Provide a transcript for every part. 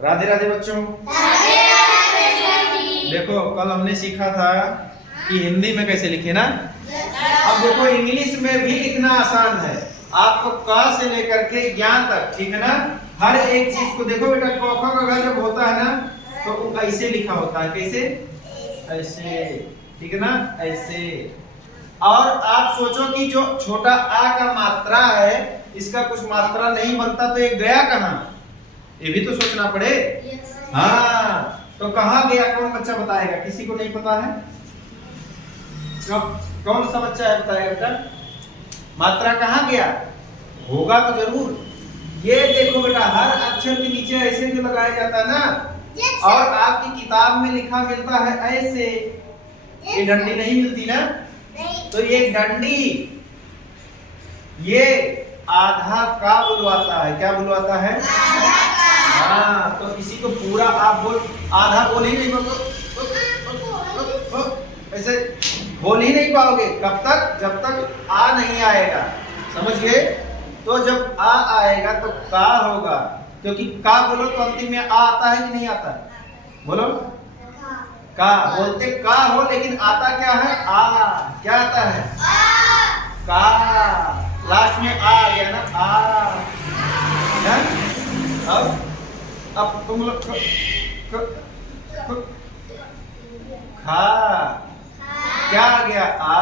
राधे राधे बच्चों। देखो कल हमने सीखा था कि हिंदी में कैसे लिखे ना। अब देखो इंग्लिश में भी लिखना आसान है। आपको क से लेकर के ज्ञान तक, ठीक है ना, हर एक चीज को देखो बेटा। क ख ग घ जब होता है ना तो ऐसे लिखा होता है। कैसे? ऐसे, ठीक है ना, ऐसे। और आप सोचो कि जो छोटा आ का मात्रा है इसका कुछ मात्रा नहीं बनता तो ये गया कहाँ? ये भी तो सोचना पड़े। हाँ, तो कहाँ गया? कौन बच्चा बताएगा? किसी को नहीं पता है? कौन सा बच्चा है बताएगा बेटा? मात्रा कहाँ गया? होगा तो जरूर। ये देखो बेटा, हर अक्षर के नीचे ऐसे जो लगाया जाता है ना, और आपकी किताब में लिखा मिलता है ऐसे। ये डंडी नहीं मिलती ना, तो ये डंडी ये आधा का बुलवाता है। क्या बुलवाता है? हाँ, तो इसी को पूरा आप बोल, आधा बोल ही नहीं ऐसे बोल ही नहीं पाओगे। कब तक? जब तक आ नहीं आएगा। समझ गए? तो जब आ आएगा तो का होगा, क्योंकि का बोलो तो अंतिम में आ आता है कि नहीं आता? बोलो। का बोलते का हो, लेकिन आता क्या है? आ। क्या आता है? का। लास्ट में आ गया ना, आ। अब तुम लोग खा, क्या आ गया? आ।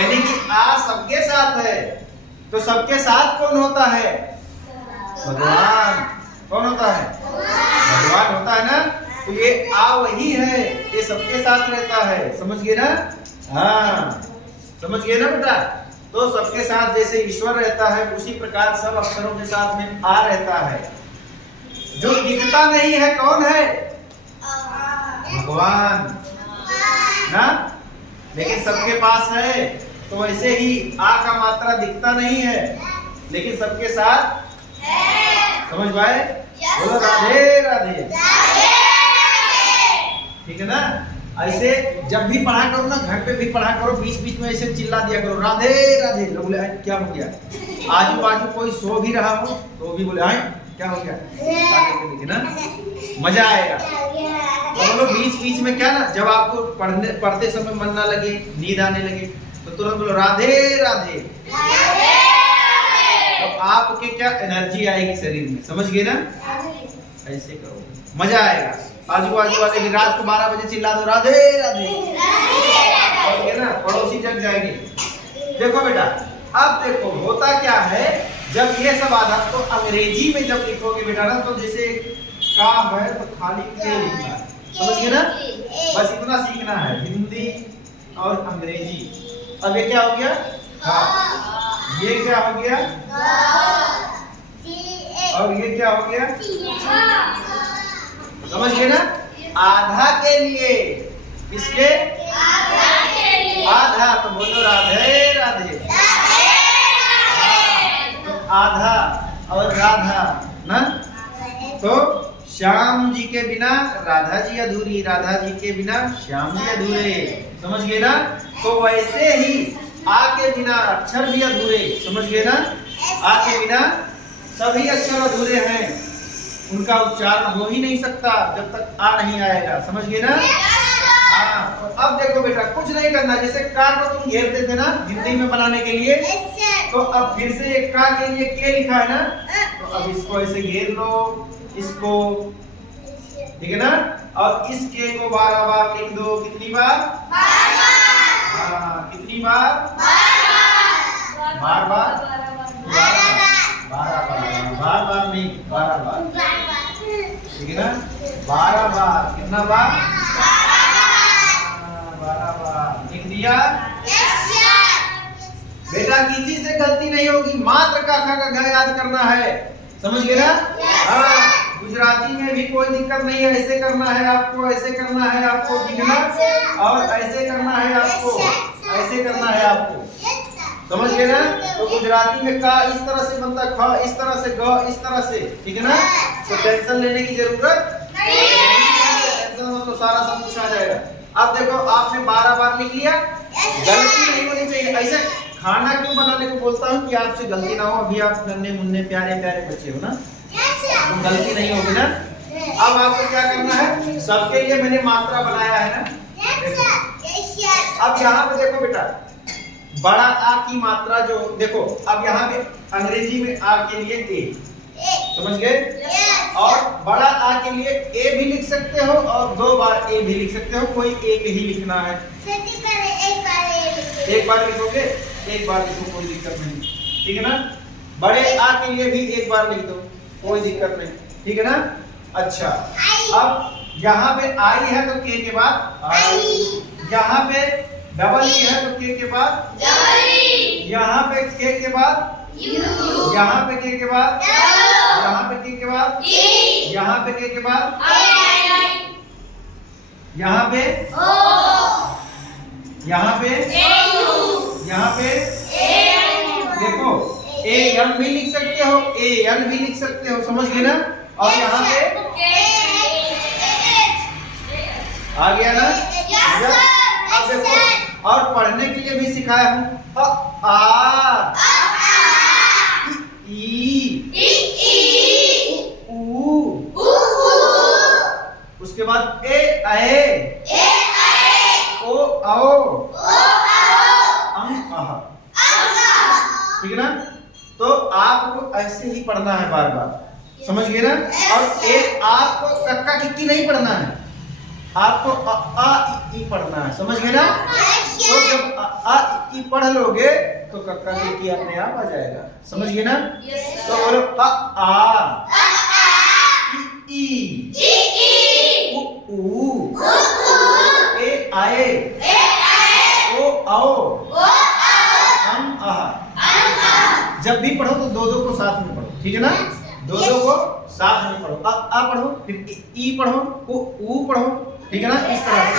यानी कि आ सबके साथ है। तो सबके साथ कौन होता है? भगवान। कौन होता है? भगवान होता है ना। तो ये आ वही है, ये सबके साथ रहता है। समझ गए ना? हाँ, समझ गए ना बेटा? तो सबके साथ जैसे ईश्वर रहता है उसी प्रकार सब अक्षरों के साथ में आ रहता है। जो दिखता नहीं है कौन है? भगवान ना। लेकिन सबके पास है। तो वैसे ही आ का मात्रा दिखता नहीं है लेकिन सबके साथ समझ पाए? बोलो राधे राधे। ठीक है ना? ऐसे जब भी पढ़ा करो ना, घर पे भी पढ़ा करो, बीच बीच में ऐसे चिल्ला दिया करो राधे राधे। लोग बोले क्या हो गया? आजू बाजू कोई सो भी रहा हो तो भी बोले आए क्या हो गया? देखिए ना, मजा आएगा। बोलो बीच बीच में क्या ना, जब आपको पढ़ते समय मन ना लगे, नींद आने लगे, तो तुरंत बोलो राधे राधे। तो आपके क्या एनर्जी आएगी शरीर में। समझ गए ना? ऐसे करो, मजा आएगा। आजू बाजू वाले भी रात को 12 बजे चिल्ला दो राधे राधे, ना पड़ोसी जग जाएंगे। देखो बेटा, अब देखो होता क्या है, जब ये सब आधा तो अंग्रेजी में जब लिखोगे बेटा ना, तो जैसे का है तो खाली के लिखना है। समझ गए ना? बस इतना सीखना है, हिंदी और अंग्रेजी। अब ये क्या हो गया? हाँ। ये क्या हो गया? और ये क्या हो गया? समझ गए ना? आधा के लिए, किसके? आधा। तो बोलो राधे राधे। तो आधा और राधा ना, तो श्याम जी के बिना राधा जी अधूरी, राधा जी के बिना श्याम जी अधूरे। समझ गए ना? तो वैसे ही आ के बिना अक्षर भी अधूरे। समझ गए ना? आ के बिना सभी अक्षर अधूरे हैं, उनका उच्चारण हो ही नहीं सकता जब तक आ नहीं आएगा। समझ गए ना? हाँ। तो अब देखो बेटा, कुछ नहीं करना। जैसे का को तुम घेरते थे ना हिंदी में बनाने के लिए, तो अब फिर से एक का के लिए के लिखा है ना, तो अब इसको ऐसे घेर लो, इसको, ठीक है ना? और इस के को 12 बार लिख दो। कितनी बार? 12 बार। कितनी बार? 12 बार। 12 बार नहीं, 12 बार। ठीक है ना? 12 बार। कितना बार? 12 बार लिख दिया। बेटा किसी से गलती नहीं होगी, मात्र का खा का घ याद करना है। समझ गए ना? हाँ, गुजराती में भी कोई दिक्कत नहीं है। ऐसे करना है आपको, ऐसे करना है आपको, लिखना, और ऐसे करना है आपको, ऐसे करना है आपको। समझ गए ना? तो गुजराती में का इस तरह से बनता, ख इस तरह से, ग इस तरह से। ठीक है ना? तो टेंशन लेने की जरूरत नहीं, टेंशन हो तो सारा सब कुछ आ जाएगा। अब देखो आपने 12 बार लिख लिया, गलती नहीं होनी चाहिए। ऐसे खाना क्यों बनाने को बोलता हूँ कि आपसे गलती ना हो। अभी आप नन्हे मुन्ने प्यारे प्यारे बच्चे हो ना, तो गलती नहीं होगी ना। अब आपको क्या करना है, सबके लिए मैंने मात्रा बनाया है ना। अब यहाँ पे देखो बेटा, बड़ा आ की मात्रा जो देखो, अब यहाँ पे अंग्रेजी में आ के लिए ए, समझ गए। और बड़ा आ के लिए ए भी लिख सकते हो और 2 बार ए भी लिख सकते हो, कोई एक ही लिखना है। एक बार लिखोगे, एक बार लिखो, कोई दिक्कत नहीं, ठीक है ना। बड़े आ के लिए भी एक बार लिख दो, कोई दिक्कत नहीं, ठीक है ना। अच्छा, अब यहाँ पे आई है तो के के बाद आई, यहाँ पे डबल ई है तो के के बाद डबल, यहाँ पे के बाद यू, यहाँ पे के बाद यहाँ पे के बाद ई, यहाँ पे के बाद आई, यहाँ पे ओ, यहाँ पे यहाँ पे देखो ए एन भी लिख सकते हो, ए एन भी लिख सकते हो, समझ गए ना। और यहाँ पे आ गया ना। अब देखो, और पढ़ने के लिए भी सिखाया हूँ, आ ई ऊ, उसके बाद ए आए, ओ आओ, अंग आह, ठीक है ना। तो आपको ऐसे ही पढ़ना है बार बार, समझ गए ना। और एक आपको कक्का किक्की नहीं पढ़ना है, आपको आ ई पढ़ना है, समझ गए ना। तो जब आ ई पढ़ लोगे तो कक्का किक्की अपने आप आ जाएगा, समझ गए ना। तो बोलो आ ई ऊ ए आए, ओ आओ, हम आह। जब भी पढ़ो तो 2-2 को साथ में पढ़ो, ठीक है ना। 2-2 को साथ में पढ़ो, आ पढ़ो, फिर ई पढ़ो, ऊ पढ़ो, ठीक है ना, इस तरह से।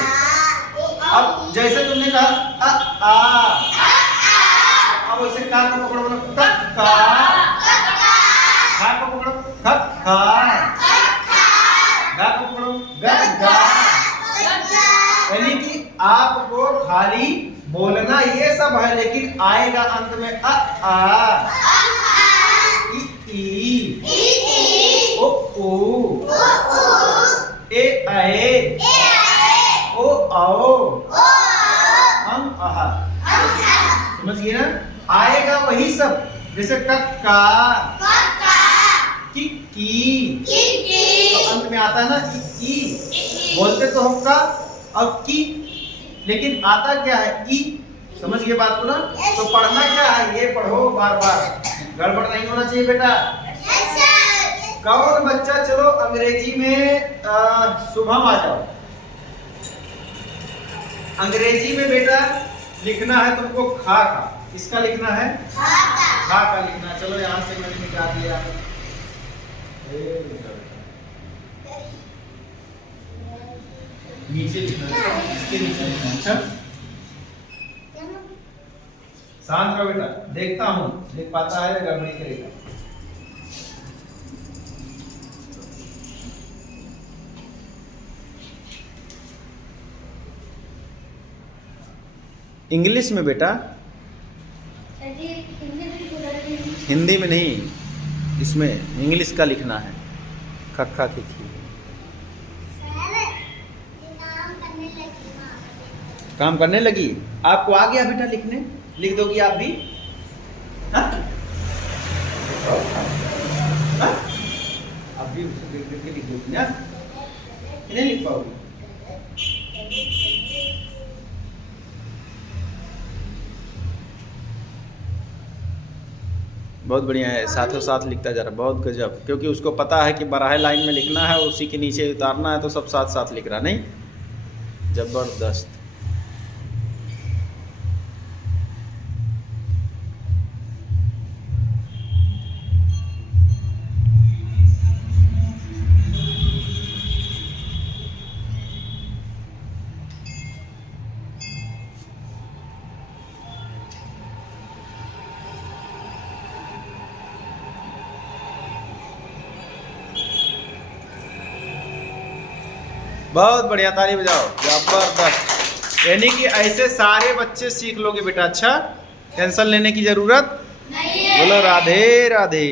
अब जैसे तुमने कहा आ, अब वैसे का को पकड़ो, बोलो कक्का, खा को पकड़ो खक्खा, गा को पकड़ो गग्गा। यानी कि आपको खाली बोलना ये सब है, लेकिन आएगा अंत में आ ई ओ ऊ ए आए, ओ आओ, हम आह, समझ गए ना। आएगा वही सब, जैसे कक्का, किक्की, तो अंत में आता है ना ई। बोलते तो हम का और की, लेकिन आता क्या है ई, समझ गए बात को ना। तो पढ़ना क्या है, ये पढ़ो बार बार, गड़बड़ नहीं होना चाहिए बेटा। कौन बच्चा, चलो अंग्रेजी में शुभम आ जाओ। अंग्रेजी में बेटा लिखना है तुमको खा का, किसका लिखना है, खा का लिखना है। चलो यहाँ से मैंने निकाल दिया, नीचे लिखना है, इसके नीचे लिखना है। अच्छा शांत रहो बेटा, देखता हूँ देख पाता है, गड़बड़ी करेगा। इंग्लिश में बेटा, हिंदी में नहीं, इसमें इंग्लिश का लिखना है, खक्खा किक्की। काम करने लगी, आपको आ गया बेटा लिखने, लिख दोगी आप भी, हाँ? हाँ? आप भी उसे देख देख के लिख दोगी ना, नहीं लिख पाओगी। बहुत बढ़िया है, साथों साथ लिखता जा रहा, बहुत गजब। क्योंकि उसको पता है कि बारह लाइन में लिखना है, उसी के नीचे उतारना है, तो सब साथ साथ लिख रहा। नहीं, जबरदस्त। बहुत बढ़िया, ताली बजाओ, जबरदस्त। यानी कि ऐसे सारे बच्चे सीख लोगे बेटा। अच्छा, टेंशन लेने की जरूरत नहीं है। बोलो राधे राधे।